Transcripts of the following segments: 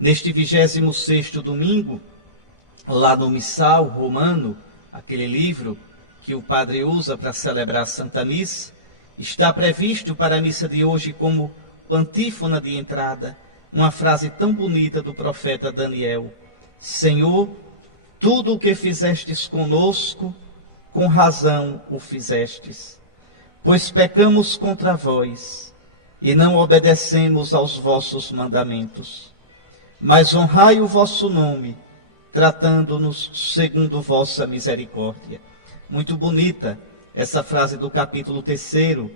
Neste 26º domingo, lá no Missal Romano, aquele livro que o padre usa para celebrar a Santa Missa, está previsto para a missa de hoje como antífona de entrada, uma frase tão bonita do profeta Daniel: Senhor, tudo o que fizestes conosco, com razão o fizestes, pois pecamos contra vós e não obedecemos aos vossos mandamentos. Mas honrai o vosso nome, tratando-nos segundo vossa misericórdia. Muito bonita essa frase do capítulo 3º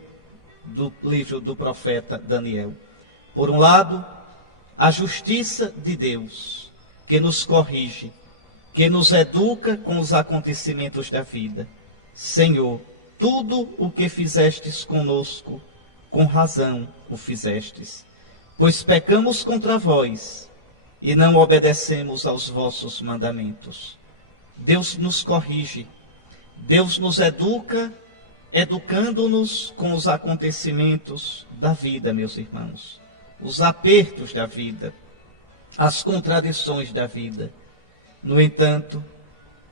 do livro do profeta Daniel. Por um lado, a justiça de Deus, que nos corrige, que nos educa com os acontecimentos da vida. Senhor, tudo o que fizestes conosco, com razão o fizestes, pois pecamos contra vós e não obedecemos aos vossos mandamentos. Deus nos corrige, Deus nos educa, educando-nos com os acontecimentos da vida, meus irmãos, os apertos da vida, as contradições da vida. No entanto,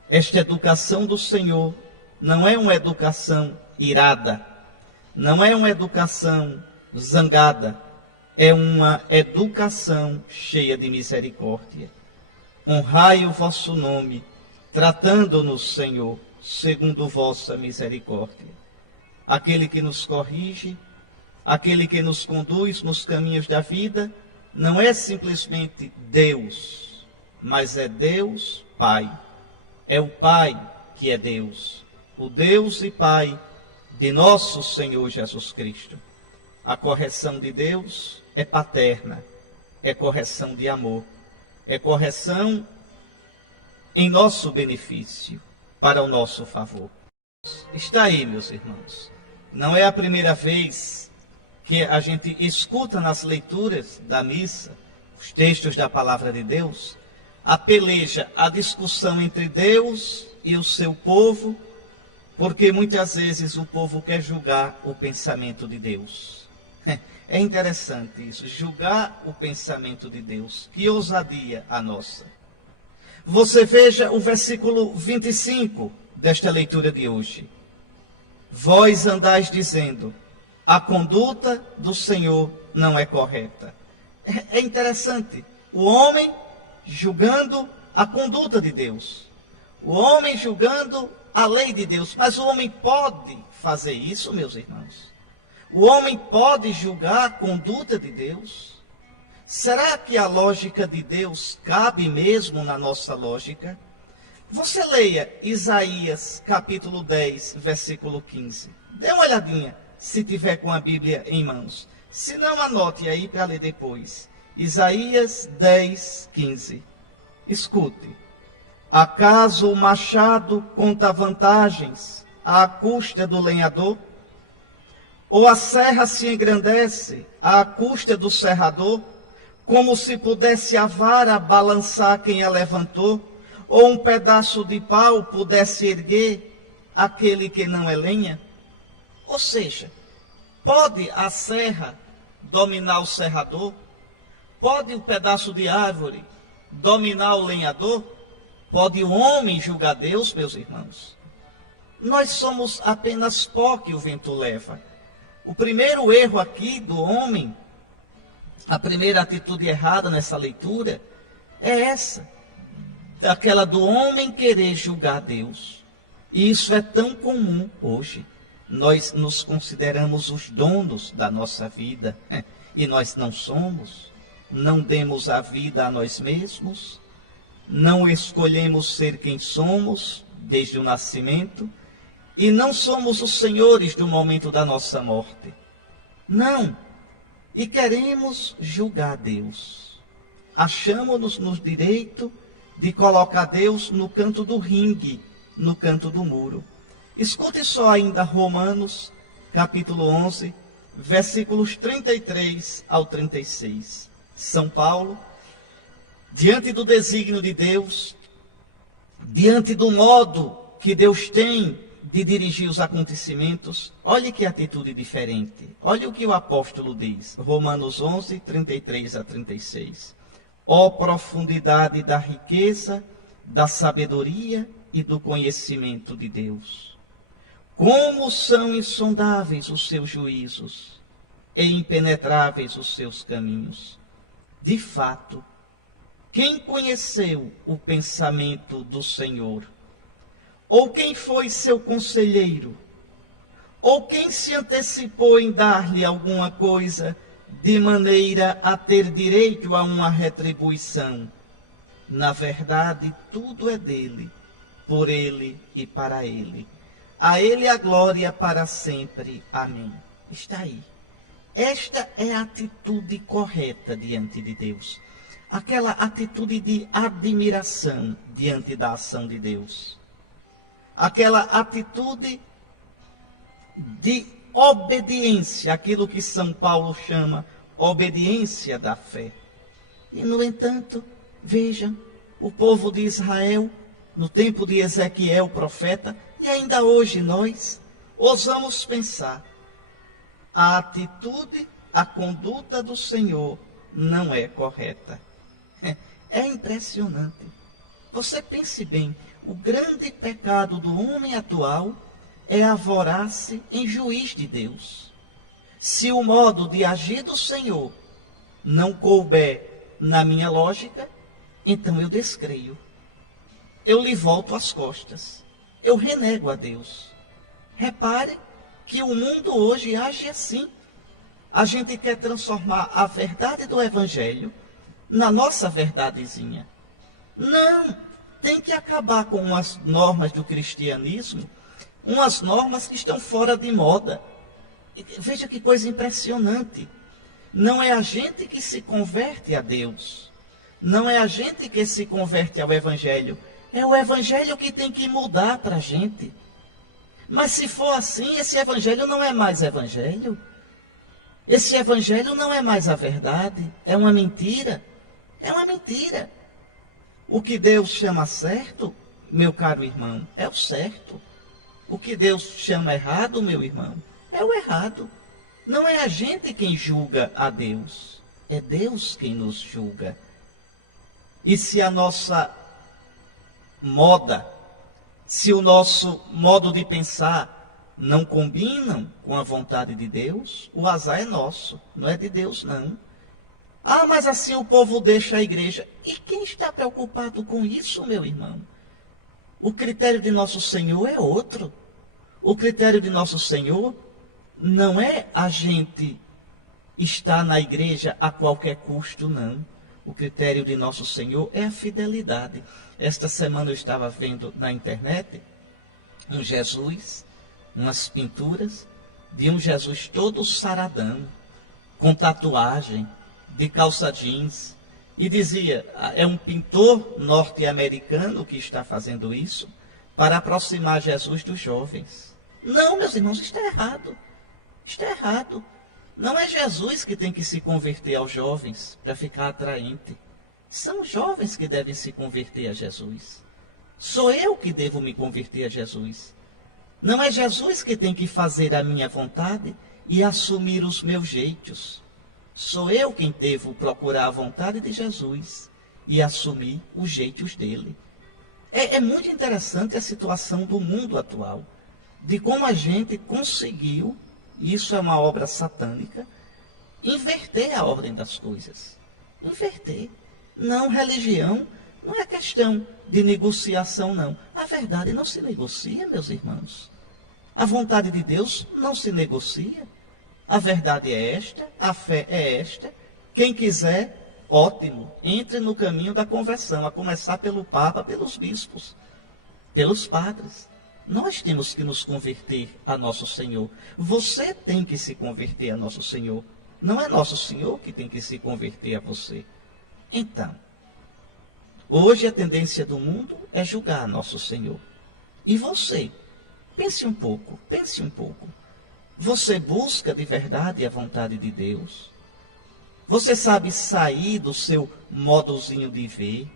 esta educação do Senhor não é uma educação irada, não é uma educação zangada, é uma educação cheia de misericórdia. Honrai o vosso nome, tratando-nos, Senhor, segundo vossa misericórdia. Aquele que nos corrige, aquele que nos conduz nos caminhos da vida, não é simplesmente Deus, mas é Deus Pai. É o Pai que é Deus, o Deus e Pai de nosso Senhor Jesus Cristo. A correção de Deus é paterna, é correção de amor, é correção em nosso benefício, para o nosso favor. Está aí, meus irmãos. Não é a primeira vez que a gente escuta nas leituras da missa, os textos da palavra de Deus, a peleja, a discussão entre Deus e o seu povo, porque muitas vezes o povo quer julgar o pensamento de Deus. É interessante isso, julgar o pensamento de Deus. Que ousadia a nossa. Você veja o versículo 25 desta leitura de hoje. Vós andais dizendo, a conduta do Senhor não é correta. É interessante, o homem julgando a conduta de Deus, o homem julgando a lei de Deus. Mas o homem pode fazer isso, meus irmãos? O homem pode julgar a conduta de Deus? Será que a lógica de Deus cabe mesmo na nossa lógica? Você leia Isaías capítulo 10, versículo 15. Dê uma olhadinha, se tiver com a Bíblia em mãos. Se não, anote aí para ler depois. Isaías 10, 15. Escute. Acaso o machado conta vantagens à custa do lenhador? Ou a serra se engrandece à custa do serrador, como se pudesse a vara balançar quem a levantou, ou um pedaço de pau pudesse erguer aquele que não é lenha? Ou seja, pode a serra dominar o serrador? Pode o pedaço de árvore dominar o lenhador? Pode o homem julgar Deus, meus irmãos? Nós somos apenas pó que o vento leva. O primeiro erro aqui do homem, a primeira atitude errada nessa leitura, é essa, aquela do homem querer julgar Deus. E isso é tão comum hoje. Nós nos consideramos os donos da nossa vida, e nós não somos. Não demos a vida a nós mesmos, não escolhemos ser quem somos desde o nascimento, e não somos os senhores do momento da nossa morte. Não. E queremos julgar Deus. Achamos-nos no direito de colocar Deus no canto do ringue, no canto do muro. Escute só ainda Romanos, capítulo 11, versículos 33 ao 36. São Paulo, diante do desígnio de Deus, diante do modo que Deus tem de dirigir os acontecimentos, olhe que atitude diferente. Olhe o que o apóstolo diz, Romanos 11, 33 a 36. Ó profundidade da riqueza, da sabedoria e do conhecimento de Deus. Como são insondáveis os seus juízos e impenetráveis os seus caminhos. De fato, quem conheceu o pensamento do Senhor? Ou quem foi seu conselheiro? Ou quem se antecipou em dar-lhe alguma coisa, de maneira a ter direito a uma retribuição? Na verdade, tudo é dele, por ele e para ele. A ele a glória para sempre. Amém. Está aí. Esta é a atitude correta diante de Deus. Aquela atitude de admiração diante da ação de Deus. Aquela atitude de obediência, aquilo que São Paulo chama obediência da fé. E, no entanto, vejam, o povo de Israel, no tempo de Ezequiel, profeta, e ainda hoje nós, ousamos pensar, a atitude, a conduta do Senhor não é correta. É impressionante. Você pense bem, o grande pecado do homem atual é avorar-se em juiz de Deus. Se o modo de agir do Senhor não couber na minha lógica, então eu descreio. Eu lhe volto as costas. Eu renego a Deus. Repare que o mundo hoje age assim. A gente quer transformar a verdade do Evangelho na nossa verdadezinha. Não, tem que acabar com umas normas do cristianismo, umas normas que estão fora de moda. Veja que coisa impressionante. Não é a gente que se converte a Deus. Não é a gente que se converte ao Evangelho. É o Evangelho que tem que mudar para a gente. Mas se for assim, esse Evangelho não é mais Evangelho. Esse Evangelho não é mais a verdade. É uma mentira. É uma mentira. O que Deus chama certo, meu caro irmão, é o certo. O que Deus chama errado, meu irmão, é o errado. Não é a gente quem julga a Deus. É Deus quem nos julga. E se a nossa moda, se o nosso modo de pensar não combinam com a vontade de Deus, o azar é nosso, não é de Deus não. Ah, mas assim o povo deixa a igreja. E quem está preocupado com isso, meu irmão? O critério de nosso Senhor é outro. O critério de nosso Senhor não é a gente estar na igreja a qualquer custo, não. O critério de nosso Senhor é a fidelidade. Esta semana eu estava vendo na internet um Jesus, umas pinturas de um Jesus todo saradão, com tatuagem, de calça jeans, e dizia, é um pintor norte-americano que está fazendo isso para aproximar Jesus dos jovens. Não, meus irmãos, está errado. Está errado. Não é Jesus que tem que se converter aos jovens para ficar atraente. São os jovens que devem se converter a Jesus. Sou eu que devo me converter a Jesus. Não é Jesus que tem que fazer a minha vontade e assumir os meus jeitos. Sou eu quem devo procurar a vontade de Jesus e assumir os jeitos dele. É muito interessante a situação do mundo atual, de como a gente conseguiu, isso é uma obra satânica, inverter a ordem das coisas. Inverter. Não, religião não é questão de negociação, não. A verdade não se negocia, meus irmãos. A vontade de Deus não se negocia. A verdade é esta, a fé é esta. Quem quiser, ótimo, entre no caminho da conversão, a começar pelo Papa, pelos bispos, pelos padres. Nós temos que nos converter a nosso Senhor. Você tem que se converter a nosso Senhor. Não é nosso Senhor que tem que se converter a você. Então, hoje a tendência do mundo é julgar nosso Senhor. E você? Pense um pouco, pense um pouco. Você busca de verdade a vontade de Deus? Você sabe sair do seu modozinho de ver,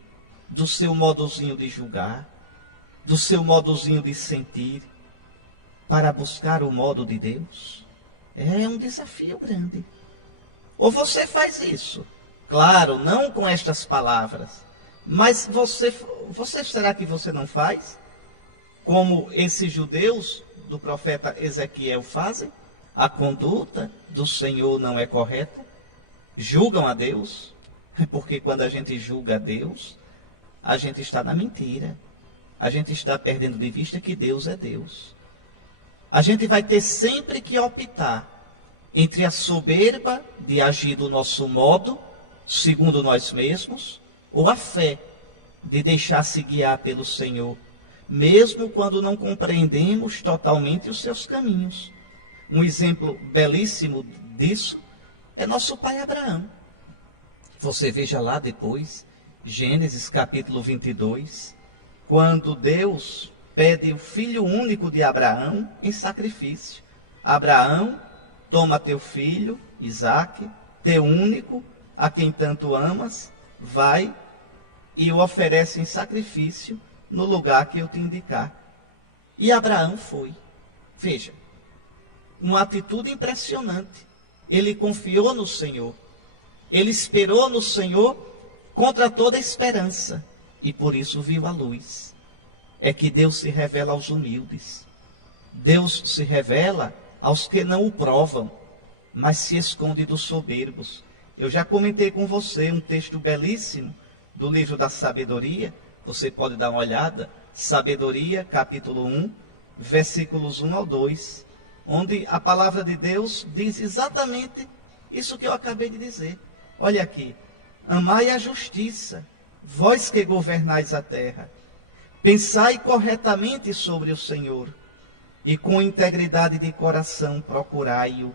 do seu modozinho de julgar, do seu modozinho de sentir, para buscar o modo de Deus? É um desafio grande. Ou você faz isso, claro, não com estas palavras, mas você será que você não faz? Como esses judeus do profeta Ezequiel fazem? A conduta do Senhor não é correta? Julgam a Deus? Porque quando a gente julga a Deus, a gente está na mentira. A gente está perdendo de vista que Deus é Deus. A gente vai ter sempre que optar entre a soberba de agir do nosso modo, segundo nós mesmos, ou a fé de deixar-se guiar pelo Senhor, mesmo quando não compreendemos totalmente os seus caminhos. Um exemplo belíssimo disso é nosso pai Abraão. Você veja lá depois, Gênesis capítulo 22, quando Deus pede o filho único de Abraão em sacrifício. Abraão, toma teu filho, Isaque, teu único, a quem tanto amas, vai e o oferece em sacrifício no lugar que eu te indicar. E Abraão foi. Veja, uma atitude impressionante. Ele confiou no Senhor. Ele esperou no Senhor contra toda esperança. E por isso viu a luz. É que Deus se revela aos humildes. Deus se revela aos que não o provam, mas se esconde dos soberbos. Eu já comentei com você um texto belíssimo do livro da Sabedoria. Você pode dar uma olhada. Sabedoria, capítulo 1, versículos 1 ao 2. Onde a palavra de Deus diz exatamente isso que eu acabei de dizer. Olha aqui. Amai a justiça, vós que governais a terra. Pensai corretamente sobre o Senhor, e com integridade de coração procurai-o.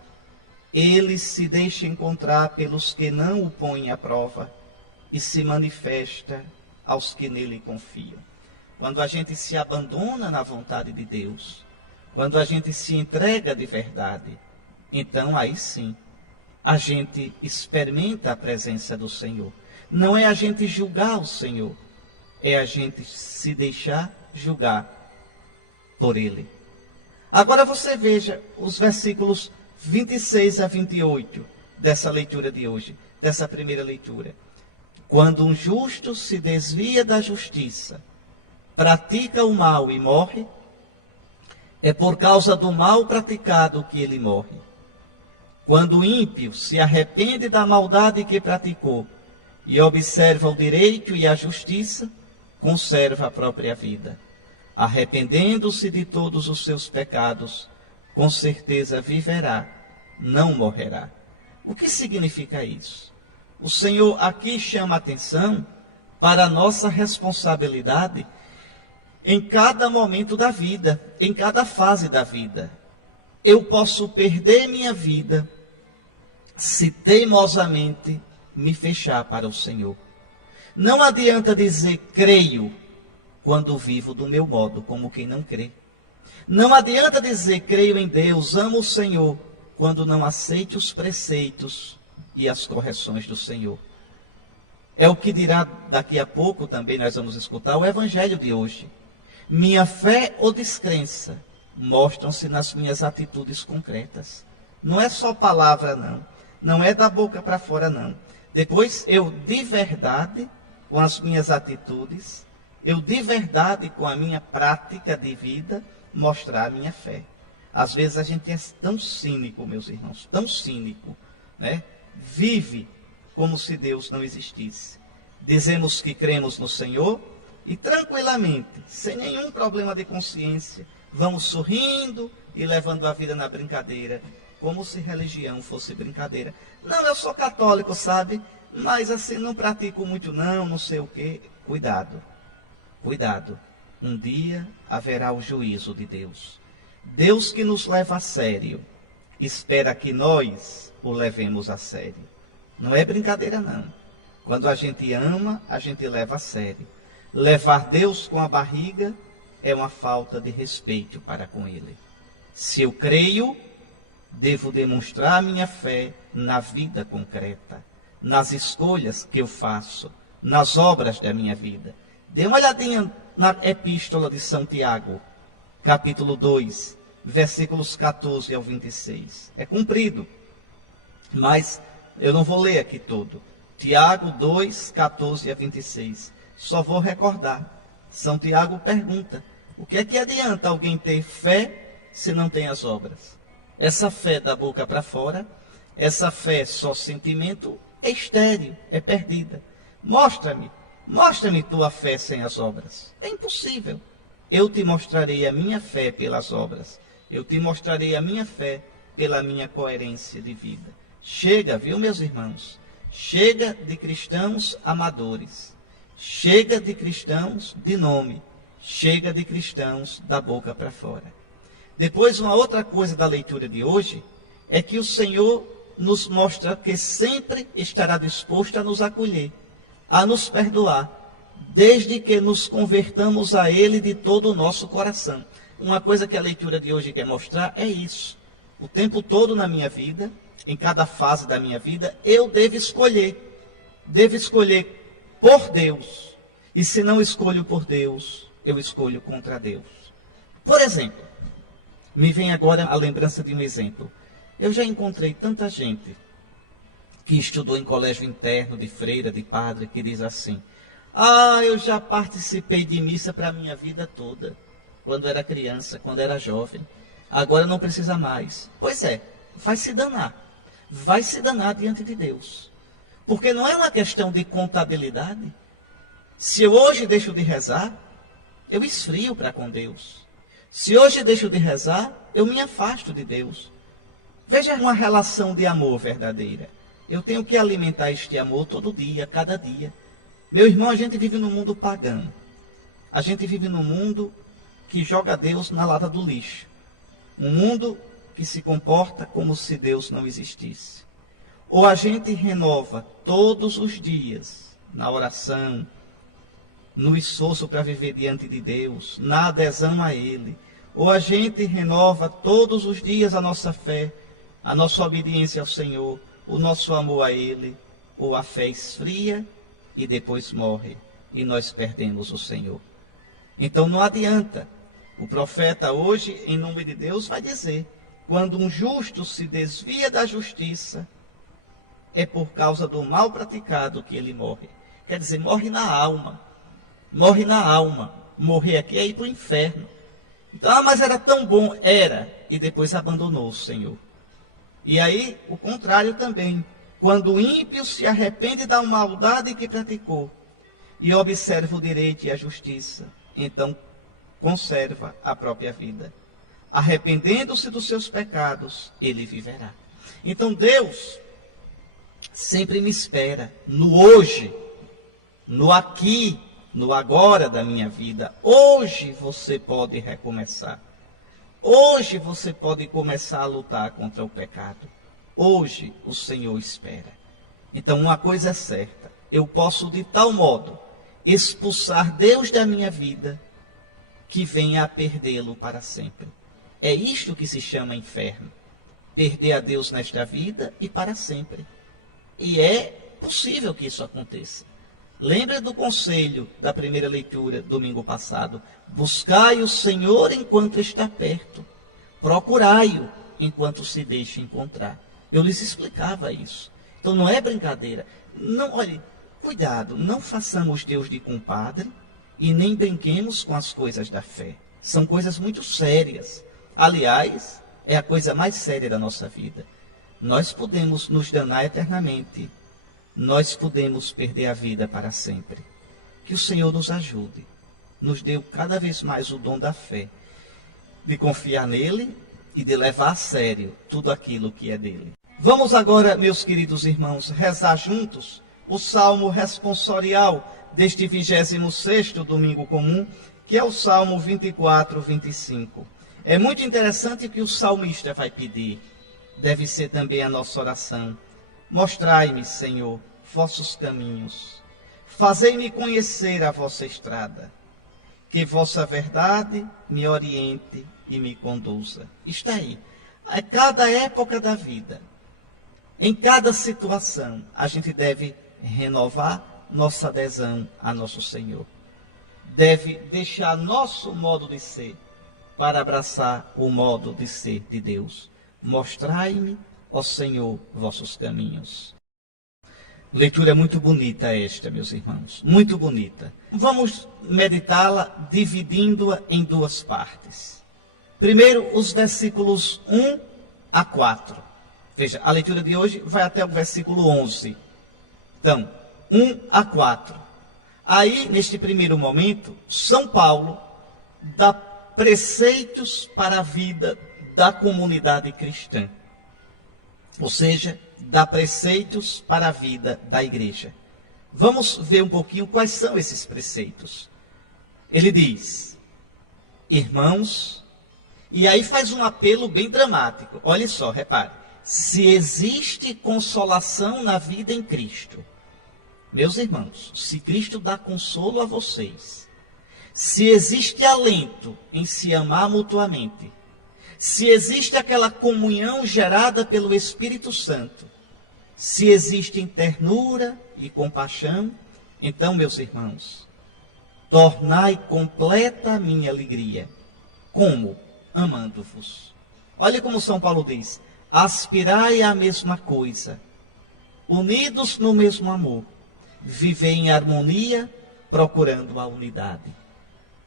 Ele se deixa encontrar pelos que não o põem à prova, e se manifesta aos que nele confiam. Quando a gente se abandona na vontade de Deus, quando a gente se entrega de verdade, então aí sim, a gente experimenta a presença do Senhor. Não é a gente julgar o Senhor, é a gente se deixar julgar por Ele. Agora você veja os versículos 26 a 28 dessa leitura de hoje, dessa primeira leitura. Quando um justo se desvia da justiça, pratica o mal e morre, é por causa do mal praticado que ele morre. Quando o ímpio se arrepende da maldade que praticou e observa o direito e a justiça, conserva a própria vida. Arrependendo-se de todos os seus pecados, com certeza viverá, não morrerá. O que significa isso? O Senhor aqui chama a atenção para a nossa responsabilidade em cada momento da vida, em cada fase da vida. Eu posso perder minha vida se teimosamente me fechar para o Senhor. Não adianta dizer creio quando vivo do meu modo, como quem não crê. Não adianta dizer creio em Deus, amo o Senhor, quando não aceite os preceitos e as correções do Senhor. É o que dirá daqui a pouco, também nós vamos escutar o evangelho de hoje. Minha fé ou descrença mostram-se nas minhas atitudes concretas. Não é só palavra, não. Não é da boca para fora, não. Depois, eu de verdade, com as minhas atitudes, eu de verdade, com a minha prática de vida, mostrar a minha fé. Às vezes a gente é tão cínico, meus irmãos, tão cínico, né? Vive como se Deus não existisse. Dizemos que cremos no Senhor e tranquilamente, sem nenhum problema de consciência, vamos sorrindo e levando a vida na brincadeira, como se religião fosse brincadeira. Não, eu sou católico, sabe? Mas assim, não pratico muito não sei o quê. Cuidado, cuidado. Um dia haverá o juízo de Deus. Deus que nos leva a sério, espera que nós o levemos a sério. Não é brincadeira não. Quando a gente ama, a gente leva a sério. Levar Deus com a barriga é uma falta de respeito para com Ele. Se eu creio, devo demonstrar minha fé na vida concreta, nas escolhas que eu faço, nas obras da minha vida. Dê uma olhadinha na epístola de São Tiago, capítulo 2, versículos 14 ao 26. É comprido, mas eu não vou ler aqui todo. Tiago 2, 14 a 26. Só vou recordar. São Tiago pergunta: o que é que adianta alguém ter fé se não tem as obras? Essa fé da boca para fora, essa fé só sentimento, é estéril, é perdida. Mostra-me tua fé sem as obras. É impossível. Eu te mostrarei a minha fé pelas obras. Eu te mostrarei a minha fé pela minha coerência de vida. Chega, viu, meus irmãos? Chega de cristãos amadores. Chega de cristãos de nome. Chega de cristãos da boca para fora. Depois, uma outra coisa da leitura de hoje é que o Senhor nos mostra que sempre estará disposto a nos acolher, a nos perdoar, desde que nos convertamos a Ele de todo o nosso coração. Uma coisa que a leitura de hoje quer mostrar é isso. O tempo todo na minha vida, em cada fase da minha vida, eu devo escolher. Devo escolher por Deus. E se não escolho por Deus, eu escolho contra Deus. Por exemplo, me vem agora a lembrança de um exemplo. Eu já encontrei tanta gente que estudou em colégio interno, de freira, de padre, que diz assim: eu já participei de missa para a minha vida toda, quando era criança, quando era jovem, agora não precisa mais. Pois é, vai se danar diante de Deus, porque não é uma questão de contabilidade. Se eu hoje deixo de rezar, eu esfrio para com Deus. Se hoje deixo de rezar, eu me afasto de Deus. Veja uma relação de amor verdadeira. Eu tenho que alimentar este amor todo dia, cada dia. Meu irmão, a gente vive num mundo pagão. A gente vive num mundo que joga Deus na lata do lixo. Um mundo que se comporta como se Deus não existisse. Ou a gente renova todos os dias, na oração, no esforço para viver diante de Deus, na adesão a Ele. Ou a gente renova todos os dias a nossa fé, a nossa obediência ao Senhor, o nosso amor a Ele, ou a fé esfria e depois morre, e nós perdemos o Senhor. Então não adianta. O profeta hoje, em nome de Deus, vai dizer: quando um justo se desvia da justiça, é por causa do mal praticado que ele morre. Quer dizer, morre na alma. Morre na alma. Morrer aqui é ir para o inferno. Então, mas era tão bom. Era. E depois abandonou o Senhor. E aí, o contrário também. Quando o ímpio se arrepende da maldade que praticou e observa o direito e a justiça, então conserva a própria vida. Arrependendo-se dos seus pecados, ele viverá. Então Deus sempre me espera no hoje, no aqui, no agora da minha vida. Hoje você pode recomeçar. Hoje você pode começar a lutar contra o pecado. Hoje o Senhor espera. Então uma coisa é certa: eu posso de tal modo expulsar Deus da minha vida que venha a perdê-lo para sempre. É isto que se chama inferno. Perder a Deus nesta vida e para sempre. E é possível que isso aconteça. Lembre do conselho da primeira leitura, domingo passado. Buscai o Senhor enquanto está perto. Procurai-o enquanto se deixa encontrar. Eu lhes explicava isso. Então não é brincadeira. Não, olhe, cuidado, não façamos Deus de compadre e nem brinquemos com as coisas da fé. São coisas muito sérias. Aliás, é a coisa mais séria da nossa vida. Nós podemos nos danar eternamente. Nós podemos perder a vida para sempre. Que o Senhor nos ajude. Nos dê cada vez mais o dom da fé. De confiar nele e de levar a sério tudo aquilo que é dele. Vamos agora, meus queridos irmãos, rezar juntos o Salmo responsorial deste 26º domingo comum, que é o Salmo 24, 25. É muito interessante o que o salmista vai pedir. Deve ser também a nossa oração. Mostrai-me, Senhor, vossos caminhos. Fazei-me conhecer a vossa estrada. Que vossa verdade me oriente e me conduza. Está aí. A cada época da vida, em cada situação, a gente deve renovar nossa adesão a nosso Senhor. Deve deixar nosso modo de ser para abraçar o modo de ser de Deus. Mostrai-me, ó Senhor, vossos caminhos. Leitura muito bonita esta, meus irmãos, muito bonita. Vamos meditá-la dividindo-a em duas partes. Primeiro, os versículos 1 a 4. Veja, a leitura de hoje vai até o versículo 11. Então, 1 a 4. Aí, neste primeiro momento, São Paulo dá preceitos para a vida da comunidade cristã. Ou seja, dá preceitos para a vida da igreja. Vamos ver um pouquinho quais são esses preceitos. Ele diz: irmãos, e aí faz um apelo bem dramático. Olha só, repare. Se existe consolação na vida em Cristo, meus irmãos, se Cristo dá consolo a vocês, se existe alento em se amar mutuamente, se existe aquela comunhão gerada pelo Espírito Santo, se existe ternura e compaixão, então, meus irmãos, tornai completa a minha alegria. Como? Amando-vos. Olha como São Paulo diz: aspirai à mesma coisa, unidos no mesmo amor, vivei em harmonia, procurando a unidade.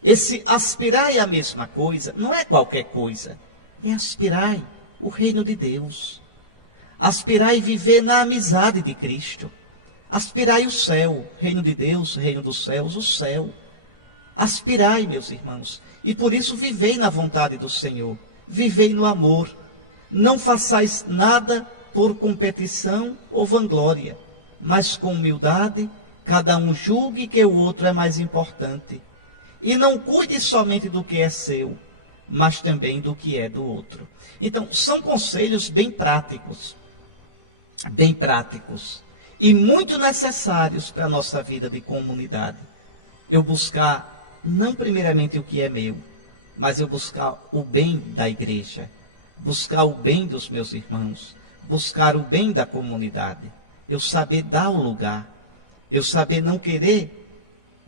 Esse aspirai à mesma coisa não é qualquer coisa, é aspirai o reino de Deus. Aspirai viver na amizade de Cristo. Aspirai o céu, reino de Deus, reino dos céus, o céu. Aspirai, meus irmãos, e por isso vivei na vontade do Senhor, vivei no amor. Não façais nada por competição ou vanglória, mas com humildade, cada um julgue que o outro é mais importante. E não cuide somente do que é seu, mas também do que é do outro. Então, são conselhos bem práticos e muito necessários para a nossa vida de comunidade. Eu buscar não primeiramente o que é meu, mas eu buscar o bem da igreja, buscar o bem dos meus irmãos, buscar o bem da comunidade, eu saber dar o lugar, eu saber não querer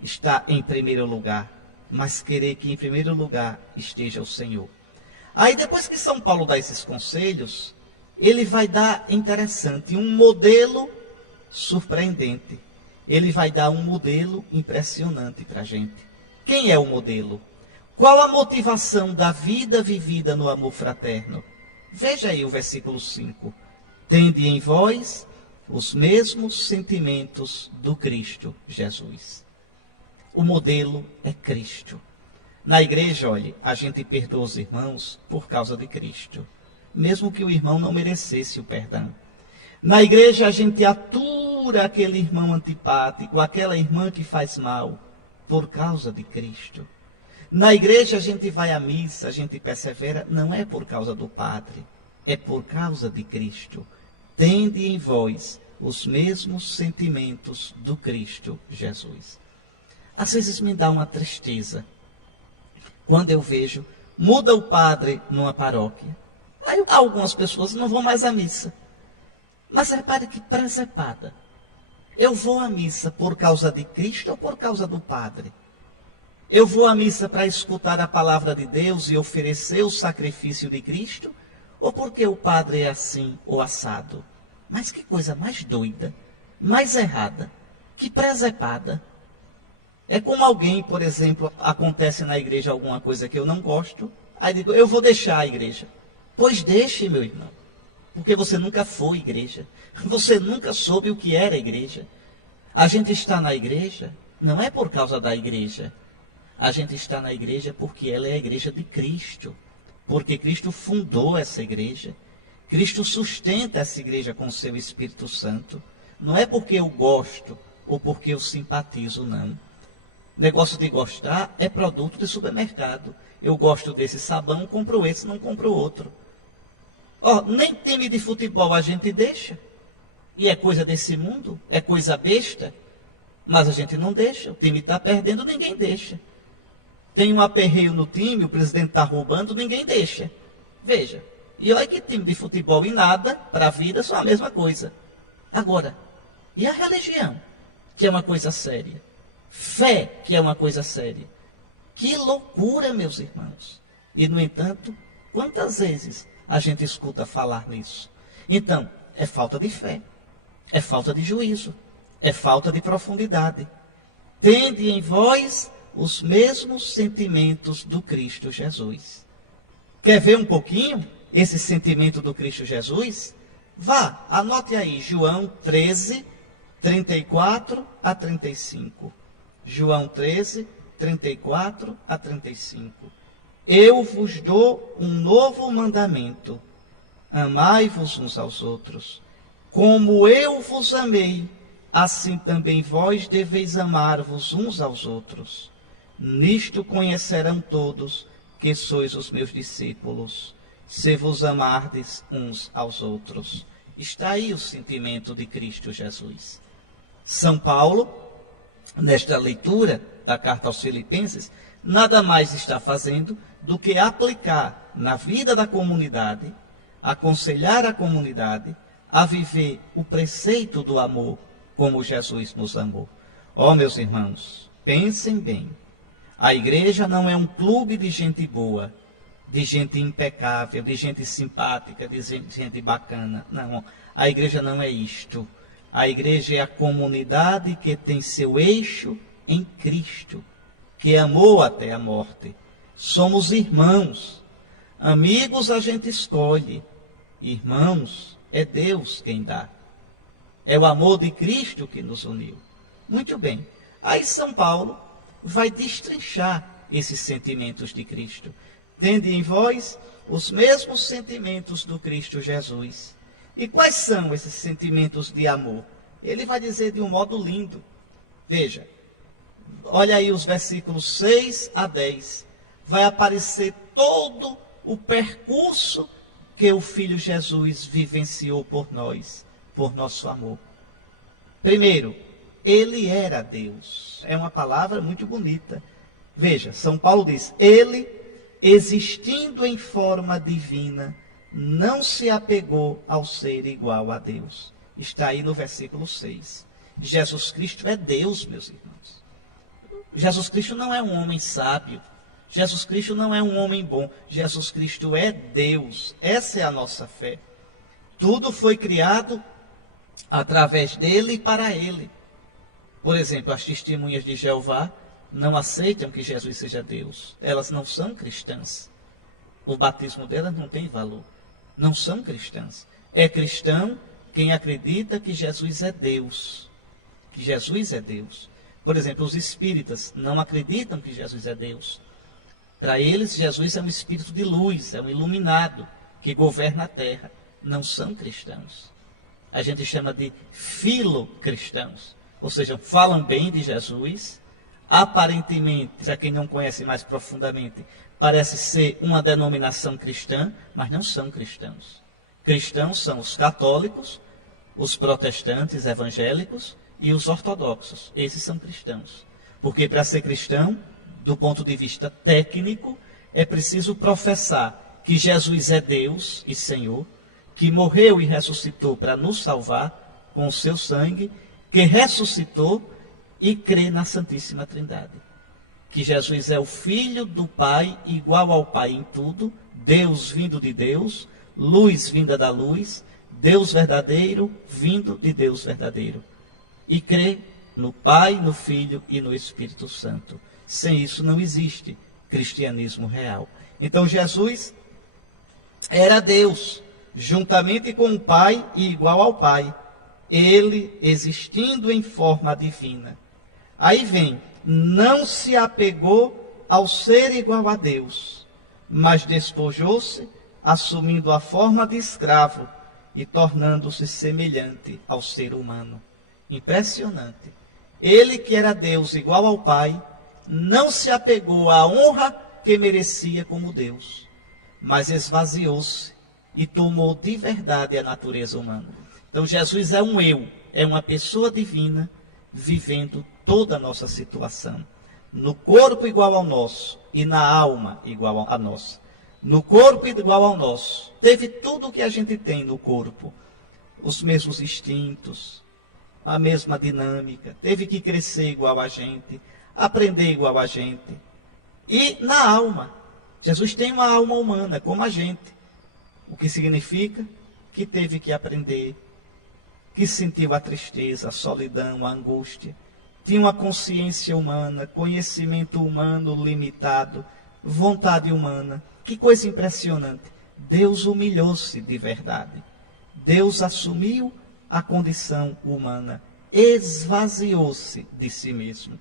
estar em primeiro lugar, mas querer que em primeiro lugar esteja o Senhor. Aí depois que São Paulo dá esses conselhos, ele vai dar, interessante, um modelo surpreendente. Ele vai dar um modelo impressionante para a gente. Quem é o modelo? Qual a motivação da vida vivida no amor fraterno? Veja aí o versículo 5. Tende em vós os mesmos sentimentos do Cristo Jesus. O modelo é Cristo. Na igreja, olhe, a gente perdoa os irmãos por causa de Cristo, mesmo que o irmão não merecesse o perdão. Na igreja a gente atura aquele irmão antipático, aquela irmã que faz mal, por causa de Cristo. Na igreja a gente vai à missa, a gente persevera, não é por causa do padre, é por causa de Cristo. Tende em vós os mesmos sentimentos do Cristo Jesus. Às vezes me dá uma tristeza quando eu vejo, muda o padre numa paróquia. Aí algumas pessoas não vão mais à missa. Mas repare que presepada. Eu vou à missa por causa de Cristo ou por causa do padre? Eu vou à missa para escutar a palavra de Deus e oferecer o sacrifício de Cristo? Ou porque o padre é assim ou assado? Mas que coisa mais doida, mais errada, que presepada. É como alguém, por exemplo, acontece na igreja alguma coisa que eu não gosto, aí digo, eu vou deixar a igreja. Pois deixe, meu irmão, porque você nunca foi igreja, você nunca soube o que era igreja. A gente está na igreja, não é por causa da igreja, a gente está na igreja porque ela é a igreja de Cristo, porque Cristo fundou essa igreja, Cristo sustenta essa igreja com o seu Espírito Santo. Não é porque eu gosto ou porque eu simpatizo, não. Negócio de gostar é produto de supermercado. Eu gosto desse sabão, compro esse, não compro outro. Nem time de futebol a gente deixa. E é coisa desse mundo, é coisa besta. Mas a gente não deixa. O time está perdendo, ninguém deixa. Tem um aperreio no time, o presidente está roubando, ninguém deixa. Veja. E olha que time de futebol e nada, para a vida, são a mesma coisa. Agora, e a religião, que é uma coisa séria? Fé, que é uma coisa séria. Que loucura, meus irmãos. E, no entanto, quantas vezes a gente escuta falar nisso? Então, é falta de fé, é falta de juízo, é falta de profundidade. Tende em vós os mesmos sentimentos do Cristo Jesus. Quer ver um pouquinho esse sentimento do Cristo Jesus? Vá, anote aí, João 13, 34 a 35. João 13, 34 a 35. Eu vos dou um novo mandamento. Amai-vos uns aos outros. Como eu vos amei, assim também vós deveis amar-vos uns aos outros. Nisto conhecerão todos que sois os meus discípulos, se vos amardes uns aos outros. Está aí o sentimento de Cristo Jesus. São Paulo, nesta leitura da carta aos Filipenses, nada mais está fazendo do que aplicar na vida da comunidade, aconselhar a comunidade a viver o preceito do amor, como Jesus nos amou. Ó, meus irmãos, pensem bem. A igreja não é um clube de gente boa, de gente impecável, de gente simpática, de gente bacana. Não, a igreja não é isto. A igreja é a comunidade que tem seu eixo em Cristo, que amou até a morte. Somos irmãos. Amigos a gente escolhe. Irmãos, é Deus quem dá. É o amor de Cristo que nos uniu. Muito bem. Aí São Paulo vai destrinchar esses sentimentos de Cristo. Tende em vós os mesmos sentimentos do Cristo Jesus. E quais são esses sentimentos de amor? Ele vai dizer de um modo lindo. Veja, olha aí os versículos 6 a 10. Vai aparecer todo o percurso que o Filho Jesus vivenciou por nós, por nosso amor. Primeiro, ele era Deus. É uma palavra muito bonita. Veja, São Paulo diz, ele, existindo em forma divina, não se apegou ao ser igual a Deus. Está aí no versículo 6. Jesus Cristo é Deus, meus irmãos. Jesus Cristo não é um homem sábio. Jesus Cristo não é um homem bom. Jesus Cristo é Deus. Essa é a nossa fé. Tudo foi criado através dele e para ele. Por exemplo, as testemunhas de Jeová não aceitam que Jesus seja Deus. Elas não são cristãs. O batismo delas não tem valor. Não são cristãs. É cristão quem acredita que Jesus é Deus. Que Jesus é Deus. Por exemplo, os espíritas não acreditam que Jesus é Deus. Para eles, Jesus é um espírito de luz, é um iluminado que governa a terra. Não são cristãos. A gente chama de filocristãos. Ou seja, falam bem de Jesus. Aparentemente, para quem não conhece mais profundamente, parece ser uma denominação cristã, mas não são cristãos. Cristãos são os católicos, os protestantes evangélicos e os ortodoxos. Esses são cristãos. Porque para ser cristão, do ponto de vista técnico, é preciso professar que Jesus é Deus e Senhor, que morreu e ressuscitou para nos salvar com o seu sangue, que ressuscitou e crê na Santíssima Trindade. Que Jesus é o Filho do Pai, igual ao Pai em tudo, Deus vindo de Deus, luz vinda da luz, Deus verdadeiro vindo de Deus verdadeiro. E crê no Pai, no Filho e no Espírito Santo. Sem isso não existe cristianismo real. Então Jesus era Deus, juntamente com o Pai e igual ao Pai. Ele existindo em forma divina. Aí vem, não se apegou ao ser igual a Deus, mas despojou-se, assumindo a forma de escravo e tornando-se semelhante ao ser humano. Impressionante. Ele que era Deus igual ao Pai, não se apegou à honra que merecia como Deus, mas esvaziou-se e tomou de verdade a natureza humana. Então Jesus é um eu, é uma pessoa divina, vivendo toda a nossa situação. No corpo igual ao nosso e na alma igual a nossa. No corpo igual ao nosso. Teve tudo o que a gente tem no corpo. Os mesmos instintos, a mesma dinâmica. Teve que crescer igual a gente, aprender igual a gente. E na alma, Jesus tem uma alma humana, como a gente. O que significa que teve que aprender, que sentiu a tristeza, a solidão, a angústia. Tinha uma consciência humana, conhecimento humano limitado, vontade humana. Que coisa impressionante. Deus humilhou-se de verdade. Deus assumiu a condição humana, esvaziou-se de si mesmo,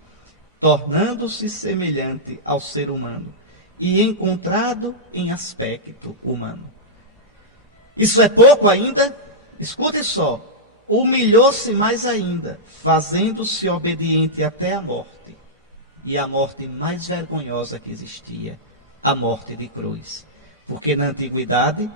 tornando-se semelhante ao ser humano e encontrado em aspecto humano. Isso é pouco ainda? Escute só. Humilhou-se mais ainda, fazendo-se obediente até a morte. E a morte mais vergonhosa que existia, a morte de cruz. Porque na antiguidade,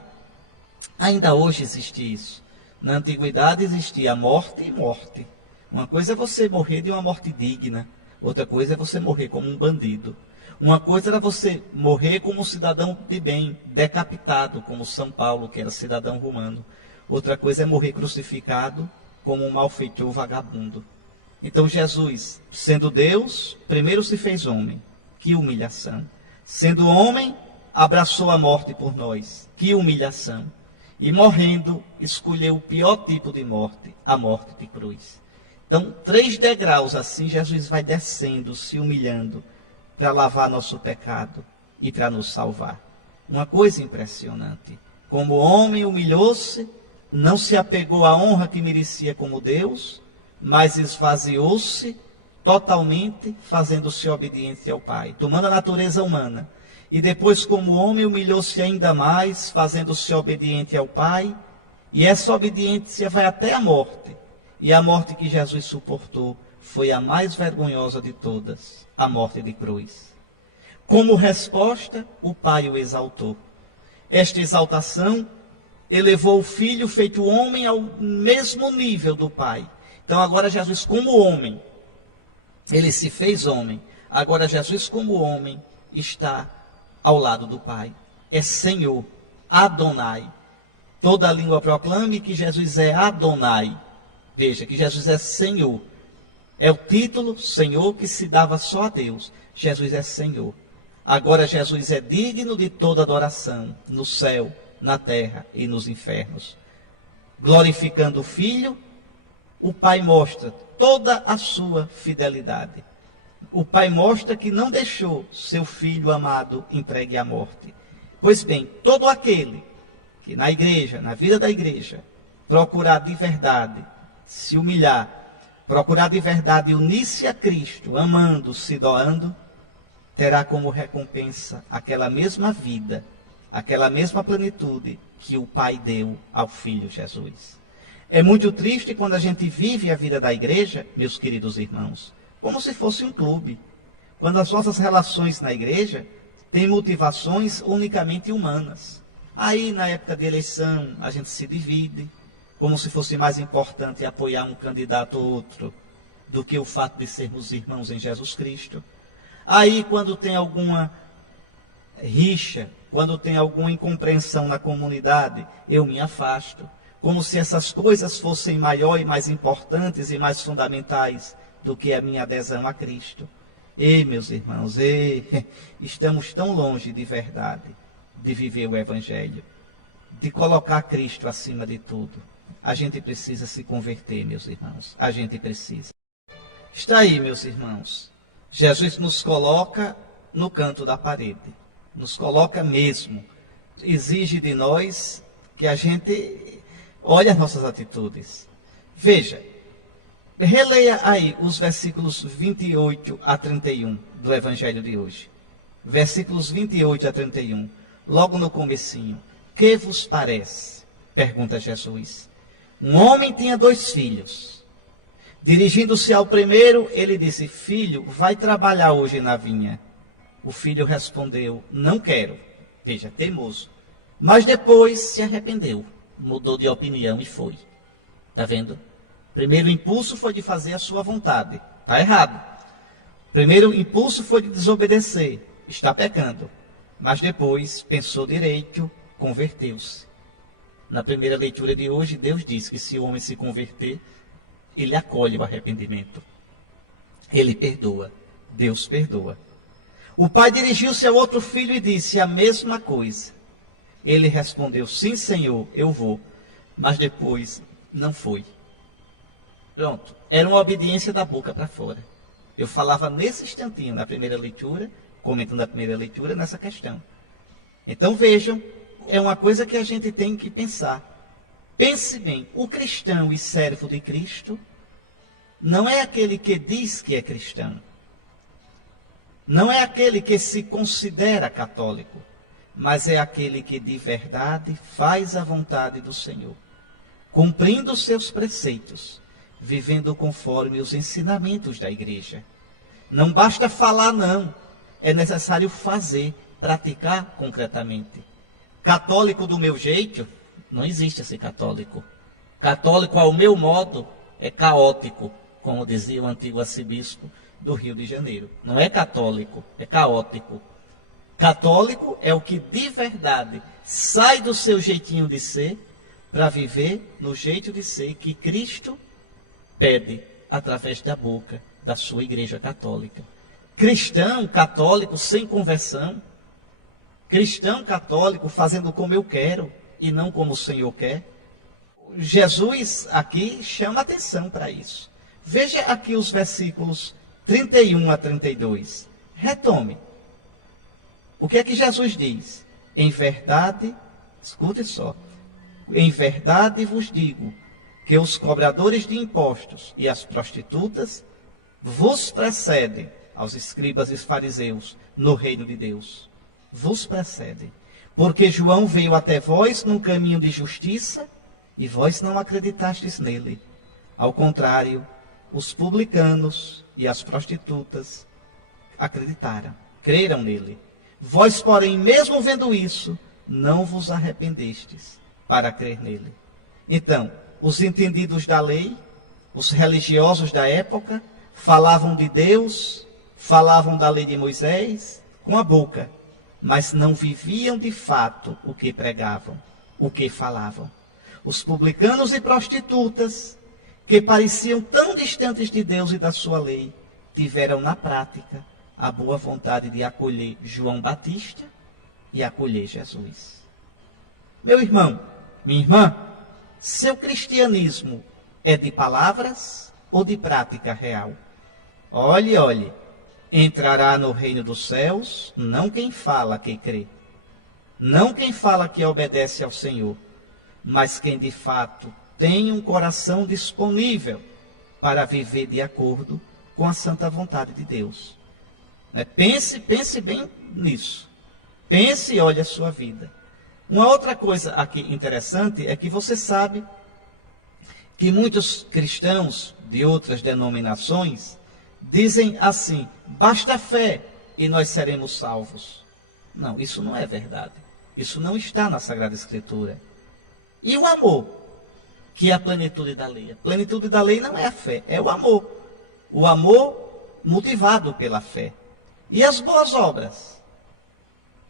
ainda hoje existe isso. Na antiguidade existia morte e morte. Uma coisa é você morrer de uma morte digna, outra coisa é você morrer como um bandido. Uma coisa era você morrer como um cidadão de bem, decapitado, como São Paulo, que era cidadão romano. Outra coisa é morrer crucificado como um malfeitor vagabundo. Então Jesus, sendo Deus, primeiro se fez homem. Que humilhação. Sendo homem, abraçou a morte por nós. Que humilhação. E morrendo, escolheu o pior tipo de morte, a morte de cruz. Então, 3 degraus assim, Jesus vai descendo, se humilhando, para lavar nosso pecado e para nos salvar. Uma coisa impressionante. Como homem humilhou-se, não se apegou à honra que merecia como Deus, mas esvaziou-se totalmente, fazendo-se obediente ao Pai, tomando a natureza humana. E depois, como homem, humilhou-se ainda mais, fazendo-se obediente ao Pai, e essa obediência vai até a morte. E a morte que Jesus suportou foi a mais vergonhosa de todas, a morte de cruz. Como resposta, o Pai o exaltou. Esta exaltação elevou o Filho feito homem ao mesmo nível do Pai. Então agora Jesus como homem, ele se fez homem. Agora Jesus como homem está ao lado do Pai. É Senhor, Adonai. Toda língua proclame que Jesus é Adonai. Veja, que Jesus é Senhor. É o título Senhor que se dava só a Deus. Jesus é Senhor. Agora Jesus é digno de toda adoração, no céu, na terra e nos infernos. Glorificando o Filho, o Pai mostra toda a sua fidelidade. O Pai mostra que não deixou seu Filho amado entregue à morte. Pois bem, todo aquele que na igreja, na vida da igreja, procurar de verdade se humilhar, procurar de verdade unir-se a Cristo, amando, se doando, terá como recompensa aquela mesma vida, aquela mesma plenitude que o Pai deu ao Filho Jesus. É muito triste quando a gente vive a vida da igreja, meus queridos irmãos, como se fosse um clube. Quando as nossas relações na igreja têm motivações unicamente humanas. Aí, na época de eleição, a gente se divide, como se fosse mais importante apoiar um candidato ou outro do que o fato de sermos irmãos em Jesus Cristo. Aí, quando tem alguma rixa, quando tem alguma incompreensão na comunidade, eu me afasto, como se essas coisas fossem maior e mais importantes e mais fundamentais do que a minha adesão a Cristo. Ei, meus irmãos, estamos tão longe de verdade, de viver o Evangelho, de colocar Cristo acima de tudo. A gente precisa se converter, meus irmãos. A gente precisa. Está aí, meus irmãos. Jesus nos coloca no canto da parede. Nos coloca mesmo. Exige de nós que a gente olhe as nossas atitudes. Veja, releia aí os versículos 28 a 31 do Evangelho de hoje. Versículos 28 a 31. Logo no comecinho. Que vos parece? Pergunta Jesus. Um homem tinha 2 filhos. Dirigindo-se ao primeiro, ele disse: Filho, vai trabalhar hoje na vinha. O filho respondeu: Não quero. Veja, teimoso. Mas depois se arrependeu, mudou de opinião e foi. Está vendo? Primeiro impulso foi de fazer a sua vontade. Está errado. Primeiro impulso foi de desobedecer. Está pecando. Mas depois pensou direito, converteu-se. Na primeira leitura de hoje, Deus diz que se o homem se converter, ele acolhe o arrependimento. Ele perdoa. Deus perdoa. O pai dirigiu-se ao outro filho e disse a mesma coisa. Ele respondeu, sim, senhor, eu vou. Mas depois não foi. Pronto. Era uma obediência da boca para fora. Eu falava nesse instantinho, na primeira leitura, comentando a primeira leitura, nessa questão. Então vejam, é uma coisa que a gente tem que pensar. Pense bem, o cristão e servo de Cristo não é aquele que diz que é cristão. Não é aquele que se considera católico, mas é aquele que de verdade faz a vontade do Senhor, cumprindo os seus preceitos, vivendo conforme os ensinamentos da igreja. Não basta falar, não. É necessário fazer, praticar concretamente. Católico do meu jeito, não existe esse católico. Católico ao meu modo é caótico, como dizia o antigo arcebispo do Rio de Janeiro. Não é católico, é caótico. Católico é o que de verdade sai do seu jeitinho de ser para viver no jeito de ser que Cristo pede através da boca da sua igreja católica. Cristão católico sem conversão, cristão católico fazendo como eu quero e não como o Senhor quer. Jesus aqui chama atenção para isso. Veja aqui os versículos 31 a 32. Retome. O que é que Jesus diz? Em verdade, escute só. Em verdade vos digo que os cobradores de impostos e as prostitutas vos precedem, aos escribas e fariseus, no reino de Deus. Vos precedem. Porque João veio até vós num caminho de justiça e vós não acreditastes nele. Ao contrário, os publicanos e as prostitutas acreditaram, creram nele. Vós, porém, mesmo vendo isso, não vos arrependestes para crer nele. Então, os entendidos da lei, os religiosos da época, falavam de Deus, falavam da lei de Moisés com a boca, mas não viviam de fato o que pregavam, o que falavam. Os publicanos e prostitutas, que pareciam tão distantes de Deus e da sua lei, tiveram na prática a boa vontade de acolher João Batista e acolher Jesus. Meu irmão, minha irmã, seu cristianismo é de palavras ou de prática real? Olhe, entrará no reino dos céus não quem fala que crê, não quem fala que obedece ao Senhor, mas quem de fato tem um coração disponível para viver de acordo com a santa vontade de Deus. Pense bem nisso. Pense e olhe a sua vida. Uma outra coisa aqui interessante é que você sabe que muitos cristãos de outras denominações dizem assim, basta fé e nós seremos salvos. Não, isso não é verdade. Isso não está na Sagrada Escritura. E o amor, que é a plenitude da lei. A plenitude da lei não é a fé, é o amor. O amor motivado pela fé. E as boas obras?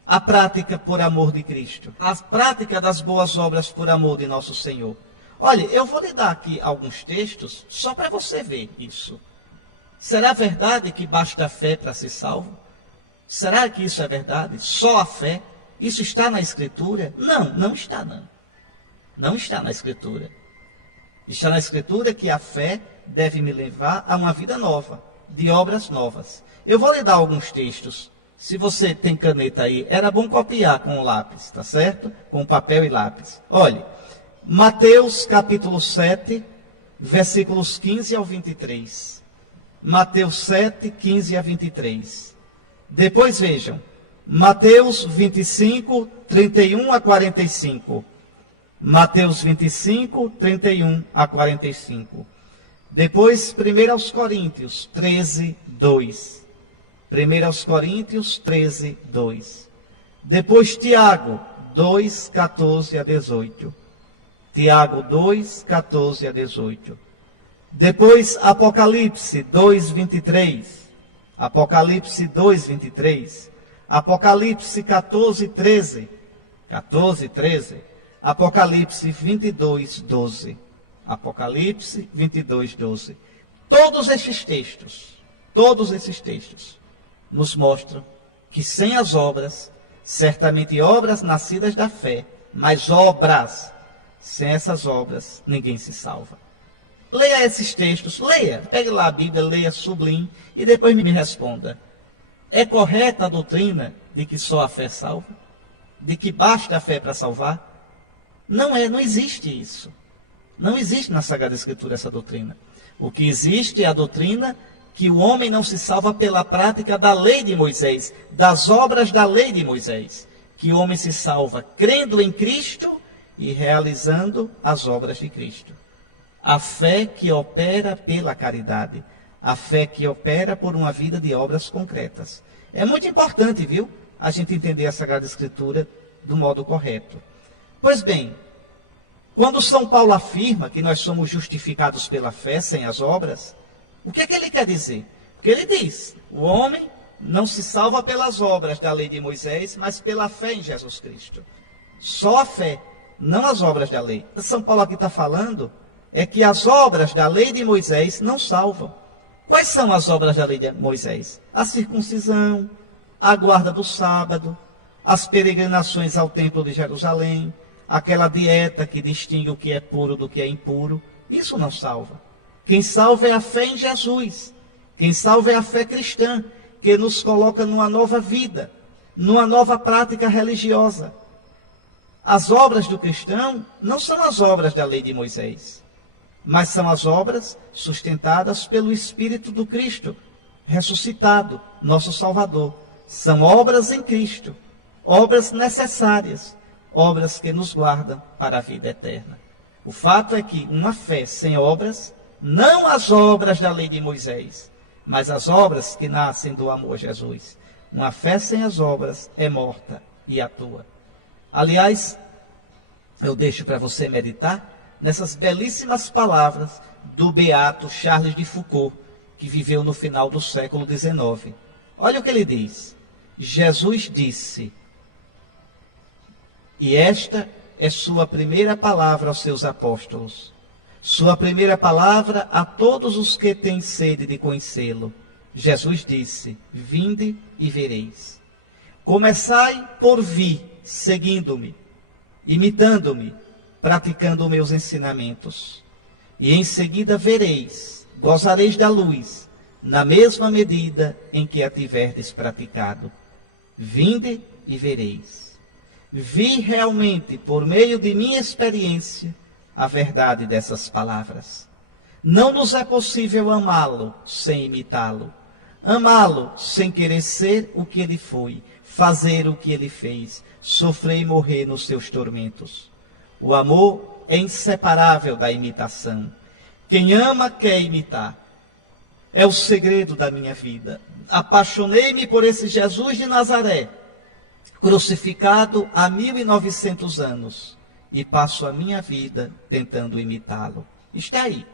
A prática por amor de Cristo. A prática das boas obras por amor de nosso Senhor. Olha, eu vou lhe dar aqui alguns textos, só para você ver isso. Será verdade que basta a fé para ser salvo? Será que isso é verdade? Só a fé? Isso está na Escritura? Não está não. Não está na Escritura. Está na Escritura que a fé deve me levar a uma vida nova, de obras novas. Eu vou lhe dar alguns textos. Se você tem caneta aí, era bom copiar com o lápis, tá certo? Com papel e lápis. Olhe, Mateus capítulo 7, versículos 15 ao 23. Mateus 7, 15 a 23. Depois vejam, Mateus 25, 31 a 45. Mateus 25, 31 a 45. Depois, 1 aos Coríntios 13, 2. 1 aos Coríntios 13, 2. Depois, Tiago 2, 14 a 18. Tiago 2, 14 a 18. Depois, Apocalipse 2, 23. Apocalipse 2, 23. Apocalipse 14, 13. 14, 13. Apocalipse 22, 12. Apocalipse 22, 12. Todos esses textos nos mostram que sem as obras, certamente obras nascidas da fé, mas obras, sem essas obras, ninguém se salva. Leia esses textos, leia, pegue lá a Bíblia, leia, sublinhe, e depois me responda. É correta a doutrina de que só a fé salva? De que basta a fé para salvar? Não é, não existe isso. Não existe na Sagrada Escritura essa doutrina. O que existe é a doutrina que o homem não se salva pela prática da lei de Moisés, das obras da lei de Moisés. Que o homem se salva crendo em Cristo e realizando as obras de Cristo. A fé que opera pela caridade. A fé que opera por uma vida de obras concretas. É muito importante, viu? A gente entender a Sagrada Escritura do modo correto. Pois bem, quando São Paulo afirma que nós somos justificados pela fé sem as obras, o que é que ele quer dizer? Porque ele diz, o homem não se salva pelas obras da lei de Moisés, mas pela fé em Jesus Cristo. Só a fé, não as obras da lei. São Paulo aqui está falando é que as obras da lei de Moisés não salvam. Quais são as obras da lei de Moisés? A circuncisão, a guarda do sábado, as peregrinações ao templo de Jerusalém, aquela dieta que distingue o que é puro do que é impuro. Isso não salva. Quem salva é a fé em Jesus. Quem salva é a fé cristã, que nos coloca numa nova vida, numa nova prática religiosa. As obras do cristão não são as obras da lei de Moisés, mas são as obras sustentadas pelo Espírito do Cristo, ressuscitado, nosso Salvador. São obras em Cristo, obras necessárias, obras que nos guardam para a vida eterna. O fato é que uma fé sem obras, não as obras da lei de Moisés, mas as obras que nascem do amor a Jesus. Uma fé sem as obras é morta e atua. Aliás, eu deixo para você meditar nessas belíssimas palavras do beato Charles de Foucault, que viveu no final do século XIX. Olha o que ele diz. Jesus disse, e esta é sua primeira palavra aos seus apóstolos, sua primeira palavra a todos os que têm sede de conhecê-lo. Jesus disse, vinde e vereis. Começai por vir, seguindo-me, imitando-me, praticando meus ensinamentos. E em seguida vereis, gozareis da luz, na mesma medida em que a tiverdes praticado. Vinde e vereis. Vi realmente, por meio de minha experiência, a verdade dessas palavras. Não nos é possível amá-lo sem imitá-lo. Amá-lo sem querer ser o que ele foi, fazer o que ele fez, sofrer e morrer nos seus tormentos. O amor é inseparável da imitação. Quem ama quer imitar. É o segredo da minha vida. Apaixonei-me por esse Jesus de Nazaré, crucificado há 1900 anos, e passo a minha vida tentando imitá-lo. Está aí.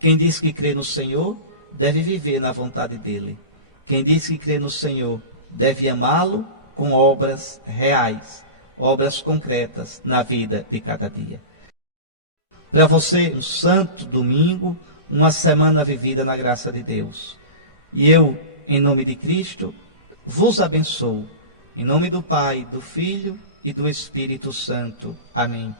Quem diz que crê no Senhor, deve viver na vontade dele. Quem diz que crê no Senhor, deve amá-lo com obras reais, obras concretas na vida de cada dia. Para você, um santo domingo, uma semana vivida na graça de Deus. E eu, em nome de Cristo, vos abençoo. Em nome do Pai, do Filho e do Espírito Santo. Amém.